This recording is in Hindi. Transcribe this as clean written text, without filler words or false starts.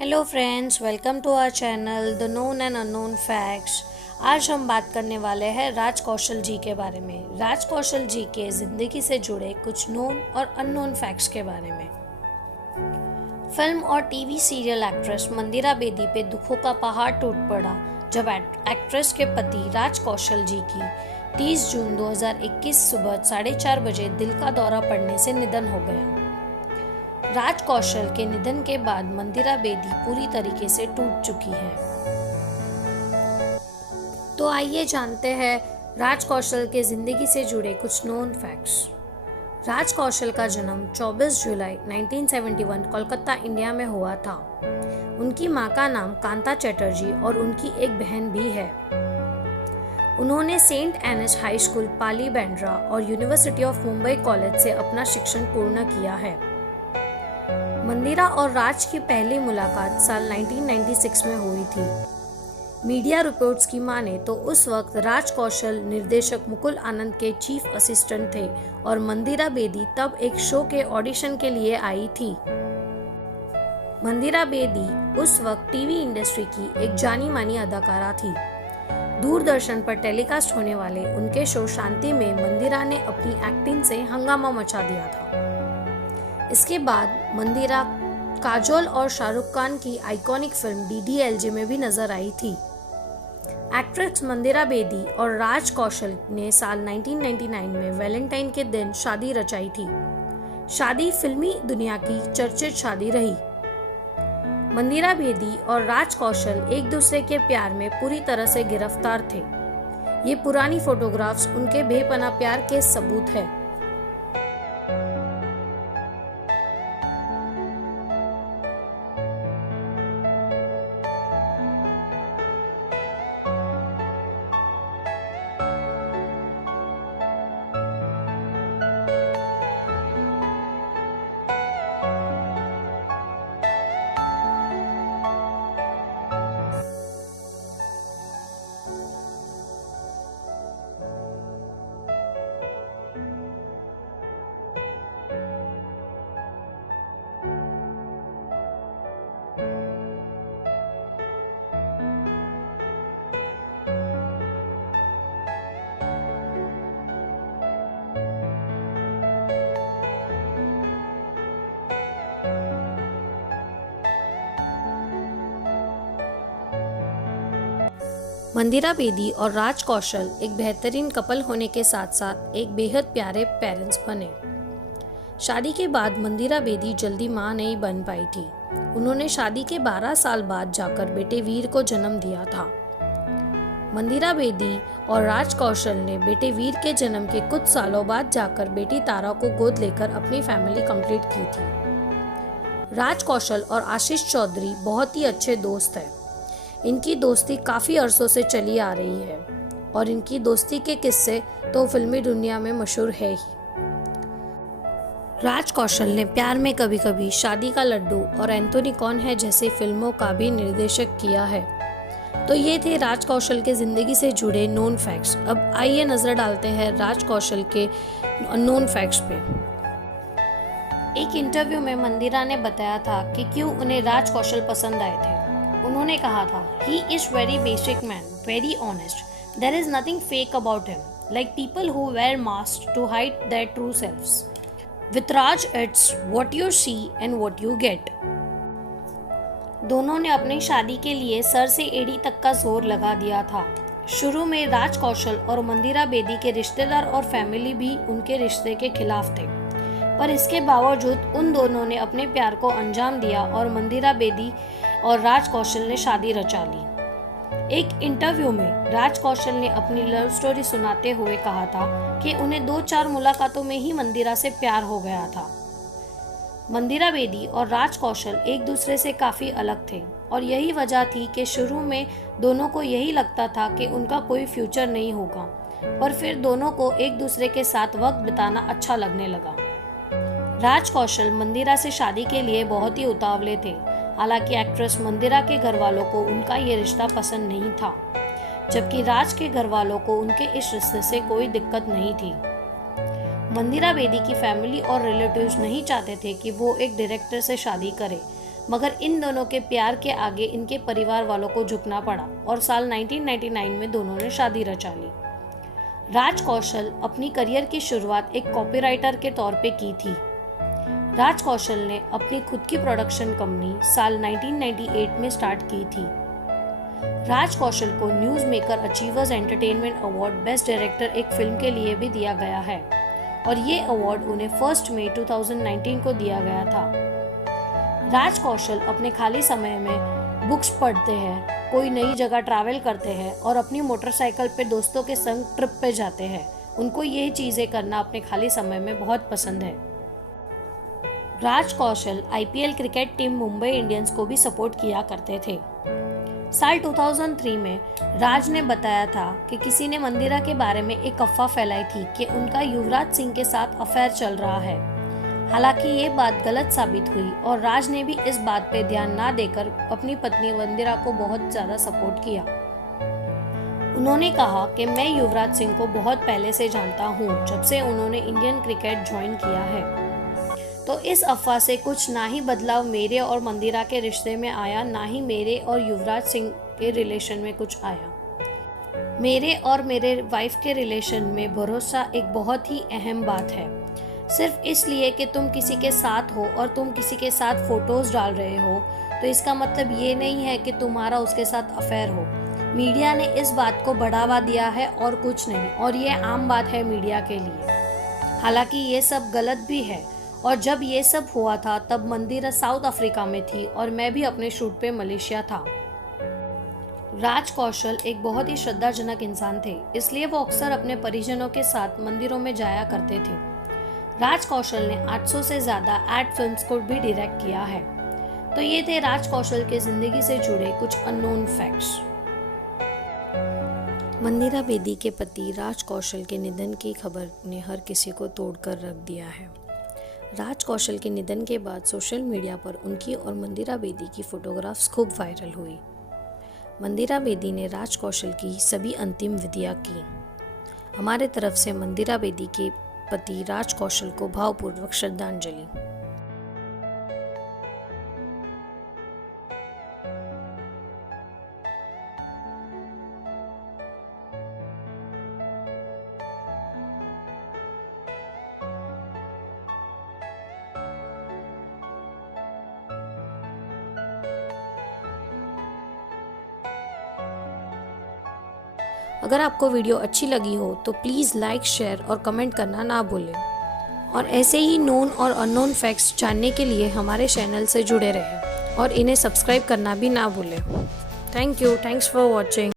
Hello friends, welcome to our channel the known and unknown facts. आज हम बात करने वाले हैं राज कौशल जी के बारे में। राज कौशल जी के ज़िंदगी से जुड़े कुछ नोन और अननोन फैक्ट्स के बारे में। फिल्म और टीवी सीरियल एक्ट्रेस मंदिरा बेदी पे दुखों का पहाड़ टूट पड़ा जब एक्ट्रेस के पति राज कौशल जी की 30 जून 2021 सुबह 4:30 बजे दिल का दौरा पड़ने से निधन हो गया। राज कौशल के निधन के बाद मंदिरा बेदी पूरी तरीके से टूट चुकी है। तो आइए जानते हैं राज कौशल के जिंदगी से जुड़े कुछ नोन फैक्ट्स। राज कौशल का जन्म 24 जुलाई 1971 कोलकाता, इंडिया में हुआ था। उनकी मां का नाम कांता चटर्जी और उनकी एक बहन भी है। उन्होंने सेंट एनएस हाई स्कूल पाली बांद्रा और यूनिवर्सिटी ऑफ मुंबई कॉलेज से अपना शिक्षण पूर्ण किया है। मंदिरा और राज की पहली मुलाकात साल 1996 में हुई थी। मीडिया रिपोर्ट्स की माने तो उस वक्त राज कौशल निर्देशक मुकुल आनंद के चीफ असिस्टेंट थे और मंदिरा बेदी तब एक शो के ऑडिशन के लिए आई थी। मंदिरा बेदी उस वक्त टीवी इंडस्ट्री की एक जानी मानी अदाकारा थी। दूरदर्शन पर टेलीकास्ट होने वाले उनके शो शांति में मंदिरा ने अपनी एक्टिंग से हंगामा मचा दिया था। इसके बाद मंदिरा काजोल और शाहरुख खान की आइकॉनिक फिल्म डीडीएलजे में भी नजर आई थी। एक्ट्रेस मंदिरा बेदी और राज कौशल ने साल 1999 में वैलेंटाइन के दिन शादी रचाई थी। शादी फिल्मी दुनिया की चर्चित शादी रही। मंदिरा बेदी और राज कौशल एक दूसरे के प्यार में पूरी तरह से गिरफ्तार थे। ये पुरानी फोटोग्राफ्स उनके बेपनाह प्यार के सबूत है। मंदिरा बेदी और राज कौशल एक बेहतरीन कपल होने के साथ साथ एक बेहद प्यारे पेरेंट्स बने। शादी के बाद मंदिरा बेदी जल्दी मां नहीं बन पाई थी। उन्होंने शादी के 12 साल बाद जाकर बेटे वीर को जन्म दिया था। मंदिरा बेदी और राज कौशल ने बेटे वीर के जन्म के कुछ सालों बाद जाकर बेटी तारा को गोद लेकर अपनी फैमिली कंप्लीट की थी। राज कौशल और आशीष चौधरी बहुत ही अच्छे दोस्त हैं। इनकी दोस्ती काफी अरसों से चली आ रही है और इनकी दोस्ती के किस्से तो फिल्मी दुनिया में मशहूर है ही। राज कौशल ने प्यार में कभी कभी, शादी का लड्डू और एंथोनी कौन है जैसी फिल्मों का भी निर्देशक किया है। तो ये थे राज कौशल के जिंदगी से जुड़े नोन फैक्ट्स। अब आइए नजर डालते हैं राज कौशल के नोन फैक्ट्स पे। एक इंटरव्यू में मंदिरा ने बताया था कि क्यों उन्हें राज कौशल पसंद आए थे। उन्होंने कहा था, He is very basic man, very honest. There is nothing fake about him, like people who wear masks to hide their true selves. With Raj, it's what you see and what you get. दोनों ने अपनी शादी के लिए सर से एड़ी तक का जोर लगा दिया था। शुरू में राज कौशल और मंदिरा बेदी के रिश्तेदार और फैमिली भी उनके रिश्ते के खिलाफ थे, पर इसके बावजूद उन दोनों ने अपने प्यार को अंजाम दिया और मंदिरा बेदी और राज कौशल ने शादी रचा ली। एक इंटरव्यू में राज कौशल ने अपनी लव स्टोरी सुनाते हुए कहा था कि उन्हें 2-4 मुलाकातों में ही मंदिरा से प्यार हो गया था। मंदिरा बेदी और राज कौशल एक दूसरे से काफी अलग थे और यही वजह थी कि शुरू में दोनों को यही लगता था कि उनका कोई फ्यूचर नहीं होगा, पर फिर दोनों को एक दूसरे के साथ वक्त बिताना अच्छा लगने लगा। राज कौशल मंदिरा से शादी के लिए बहुत ही उतावले थे। हालांकि एक्ट्रेस मंदिरा के घर वालों को उनका ये रिश्ता पसंद नहीं था, जबकि राज के घर वालों को उनके इस रिश्ते से कोई दिक्कत नहीं थी। मंदिरा बेदी की फैमिली और रिलेटिव्स नहीं चाहते थे कि वो एक डायरेक्टर से शादी करे। मगर इन दोनों के प्यार के आगे इनके परिवार वालों को झुकना पड़ा और साल 1999 में दोनों ने शादी रचा ली। राज कौशल अपनी करियर की शुरुआत एक कॉपीराइटर के तौर पे की थी। राज कौशल ने अपनी खुद की प्रोडक्शन कंपनी साल 1998 में स्टार्ट की थी। राज कौशल को news maker achievers entertainment award best director एक फिल्म के लिए भी दिया गया है और ये अवार्ड उन्हें 1 मई 2019 को दिया गया था। राज कौशल अपने खाली समय में बुक्स पढ़ते हैं, कोई नई जगह ट्रैवल करते हैं और अपनी मोटरसाइकिल पे दोस्तों के संग ट्रिप पे जाते हैं। उनको ये चीज़ें करना अपने खाली समय में बहुत पसंद है। राज कौशल IPL cricket team Mumbai Indians को भी सपोर्ट किया करते थे। साल 2003 में राज ने बताया था कि किसी ने मंदिरा के बारे में एक अफवाह फैलाई थी कि उनका युवराज सिंह के साथ अफेयर चल रहा है। हालांकि ये बात गलत साबित हुई और राज ने भी इस बात पे ध्यान ना देकर अपनी पत्नी मंदिरा को बहुत ज्यादा सपोर्ट किया। उन्होंने कहा कि मैं युवराज सिंह को बहुत पहले से जानता हूँ, जब से उन्होंने इंडियन क्रिकेट ज्वाइन किया है। तो इस अफवाह से कुछ ना ही बदलाव मेरे और मंदिरा के रिश्ते में आया, ना ही मेरे और युवराज सिंह के रिलेशन में कुछ आया। मेरे और मेरे वाइफ के रिलेशन में भरोसा एक बहुत ही अहम बात है। सिर्फ इसलिए कि तुम किसी के साथ हो और तुम किसी के साथ फोटोज डाल रहे हो तो इसका मतलब ये नहीं है कि तुम्हारा उसके साथ अफेयर हो। मीडिया ने इस बात को बढ़ावा दिया है और कुछ नहीं, और ये आम बात है मीडिया के लिए। हालांकि ये सब गलत भी है और जब ये सब हुआ था तब मंदिरा साउथ अफ्रीका में थी और मैं भी अपने शूट पे मलेशिया था। राज कौशल एक बहुत ही श्रद्धाजनक इंसान थे, इसलिए वो अक्सर अपने परिजनों के साथ मंदिरों में जाया करते थे। राज कौशल ने 800 से ज्यादा एड फिल्म्स को भी डायरेक्ट किया है। तो ये थे राज कौशल के जिंदगी से जुड़े कुछ अननोन फैक्ट्स। मंदिरा बेदी के पति राज कौशल के निधन की खबर ने हर किसी को तोड़कर रख दिया है। राज कौशल के निधन के बाद सोशल मीडिया पर उनकी और मंदिरा बेदी की फोटोग्राफ्स खूब वायरल हुई। मंदिरा बेदी ने राज कौशल की सभी अंतिम विधियां की। हमारे तरफ से मंदिरा बेदी के पति राज कौशल को भावपूर्वक श्रद्धांजलि। अगर आपको वीडियो अच्छी लगी हो तो प्लीज़ लाइक, शेयर और कमेंट करना ना भूलें और ऐसे ही नोन और अननोन फैक्ट्स जानने के लिए हमारे चैनल से जुड़े रहें और इन्हें सब्सक्राइब करना भी ना भूलें। Thank you, thanks for watching.